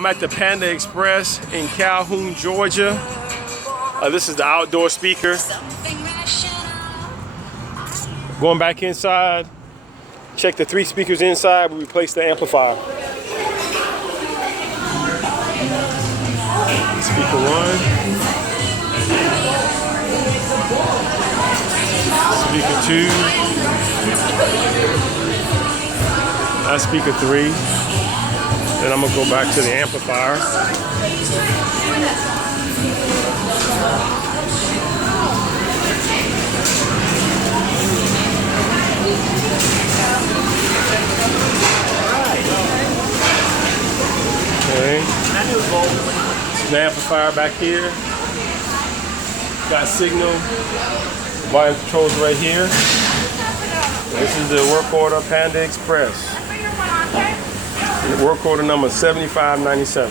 I'm at the Panda Express in Calhoun, Georgia. This is the outdoor speaker. Going back inside, check the 3 speakers inside. We replaced the amplifier. Speaker 1. Speaker 2. That's speaker 3. Then I'm gonna go back to the amplifier. Okay. The amplifier back here. Got signal. Volume controls right here. This is the work order Panda Express. Work order number 7597.